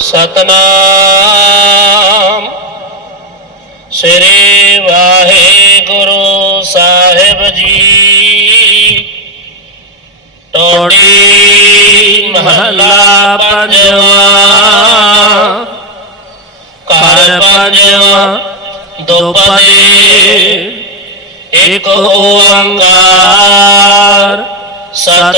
ਸਤਨਾਮ ਸ੍ਰੀ ਵਾਹਿਗੁਰੂ ਸਾਹਿਬ ਜੀ ਟੋਟੀ ਮਹੱਲਾ ਪੰਜਵਾਂ ਘਰ ਪੰਜਵਾਂ ਦੁਪਦੇ ਇਕ ਓੰਕਾਰ ਸਤਿਗੁਰ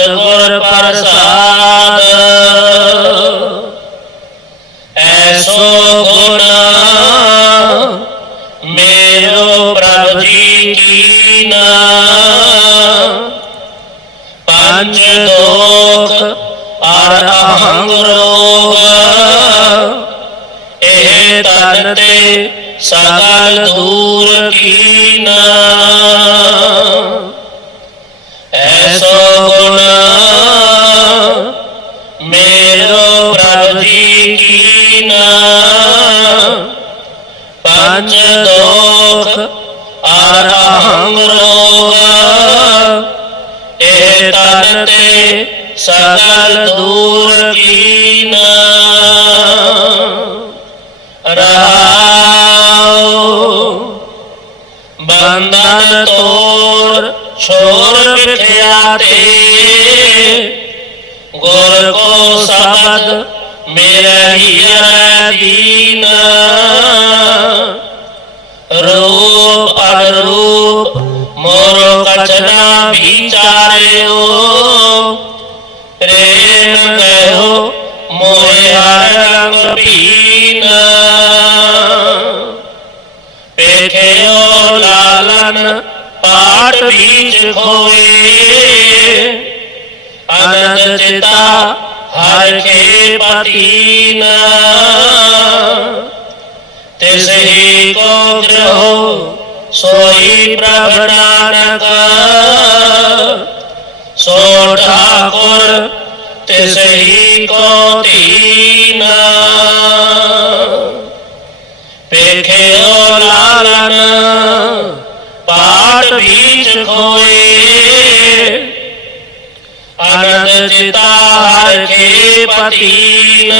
ਅਰ ਅਹੰਗ ਰੋਗ ਇਹ ਤਨ ਤੇ ਸਗਲ ਦੂਰ ਕੀਨਾ ਐਸੋ ਗੁਣ ਮੇਰੋ ਪ੍ਰਭ ਜੀ ਕੀਨਾ ਪੰਜ ਦੋਖ ਅਰ ਅਹੰਗ ਰੋਗ ਇਹ ਤਨ ਤੇ ਸਗਲ ਦੂਰ ਕੀਨਾ ਰਹਾਉ ਬੰਧਨ ਤੋੜ ਛੋੜ ਬਿਠਿਆ ਤੇ। ਗੁਰ ਕੋ ਸਬਦ ਮੇਰੇ ਹੀਰ ਦੀਨ। ਰੂਪ ਅਰੂਪ ਮੋਰ ਕਚਨਾ ਵਿਚਾਰਿਓ। ਪ੍ਰੇਮ ਕਹਿਓ, ਮੋਹਿ ਹਰ ਰੰਗ ਪੀਨ। ਪੇਖਿਓ ਲਾਲਨ ਪਾਟ ਵਿੱਚ ਖੋਏ। ਅਨੰਦ ਚਿਤਾ ਹਰ ਕੇ ਪਤੀਨ। ਤਿਸ ਹੀ ਕੋ ਗ੍ਰਹੋ ਸੋਈ ਪ੍ਰਭ ਨਾਨਕ। ਸੋ ਠਾਕੁਰ ਕੋ ਤੀਨ ਪੇਖਿਓ ਲਾਲਨ ਪਾਟ ਵਿੱਚ ਖੋਏ। ਅਨੰਦ ਚਿਤਾ ਹਰ ਕੇ ਪਤੀਨ।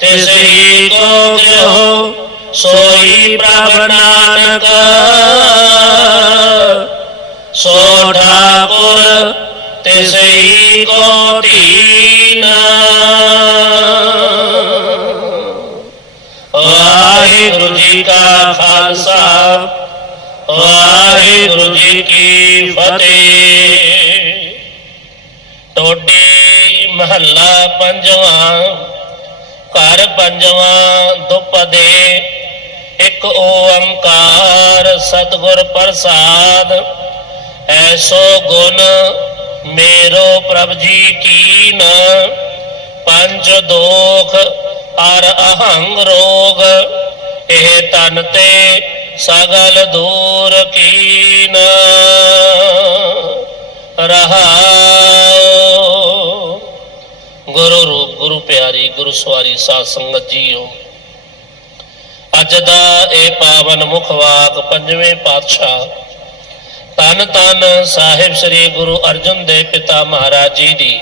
ਤਿਸ ਹੀ ਕੋ ਗ੍ਰਹੋ ਸੋਈ ਪ੍ਰਭ ਨਾਨਕ। ਤਿਸ ਹੀ ਕੋ ਤੀਨ ਵਾਹਿਗੁਰੂ ਜੀ ਕਾ ਖਾਲਸਾ, ਵਾਹਿਗੁਰੂ ਜੀ ਕੀ ਫਤਿਹ। ਟੋਡੀ ਮਹੱਲਾ ਪੰਜਵਾਂ, ਘਰ ਪੰਜਵਾਂ ਦੁਪਦੇ, ਇੱਕ ਓੰਕਾਰ ਸਤਿਗੁਰ ਪ੍ਰਸਾਦ, ਐਸੋ ਗੁਣ ਮੇਰੋ ਪ੍ਰਭ ਜੀ ਕੀਨ ਪੰਜ ਦੋਖ ਅਰ ਅਹੰਗ ਰੋਗ ਇਹ ਤਨ ਤੇ ਸਗਲ ਦੂਰ ਕੀਨ ਰਹਾਉ ਗੁਰੂ ਰੂਪ ਗੁਰੂ ਪਿਆਰੀ ਗੁਰੂ ਸਵਾਰੀ ਸਾਧ ਸੰਗਤ ਜੀਓ ਅੱਜ ਦਾ ਇਹ ਪਾਵਨ ਮੁਖ ਵਾਕ ਪੰਜਵੇਂ ਪਾਤਸ਼ਾਹ ਤਨ ਤਨ ਸਾਹਿਬ ਸ੍ਰੀ ਗੁਰੂ ਅਰਜਨ ਦੇਵ ਪਿਤਾ ਮਹਾਰਾਜ ਜੀ ਦੀ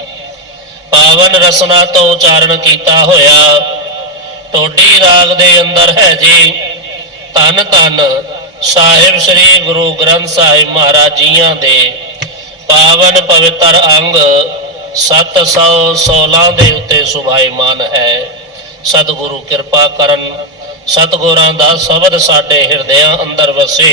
ਪਾਵਨ ਰਸਨਾ ਤੋਂ ਉਚਾਰਨ ਕੀਤਾ ਹੋਇਆ। ਟੋਡੀ ਰਾਗ ਦੇ ਅੰਦਰ ਹੈ ਜੀ, ਤਨ ਤਨ ਸਾਹਿਬ ਸ੍ਰੀ ਗੁਰੂ ਗ੍ਰੰਥ ਸਾਹਿਬ ਮਹਾਰਾਜ ਜੀਆਂ ਦੇ ਪਾਵਨ ਪਵਿੱਤਰ ਅੰਗ 716 ਦੇ ਉੱਤੇ ਸੁਭਾਈਮਾਨ ਹੈ। ਸਤਿਗੁਰੂ ਕਿਰਪਾ ਕਰਨ, ਸਤਿਗੁਰਾਂ ਦਾ ਸ਼ਬਦ ਸਾਡੇ ਹਿਰਦਿਆਂ ਅੰਦਰ ਵਸੇ।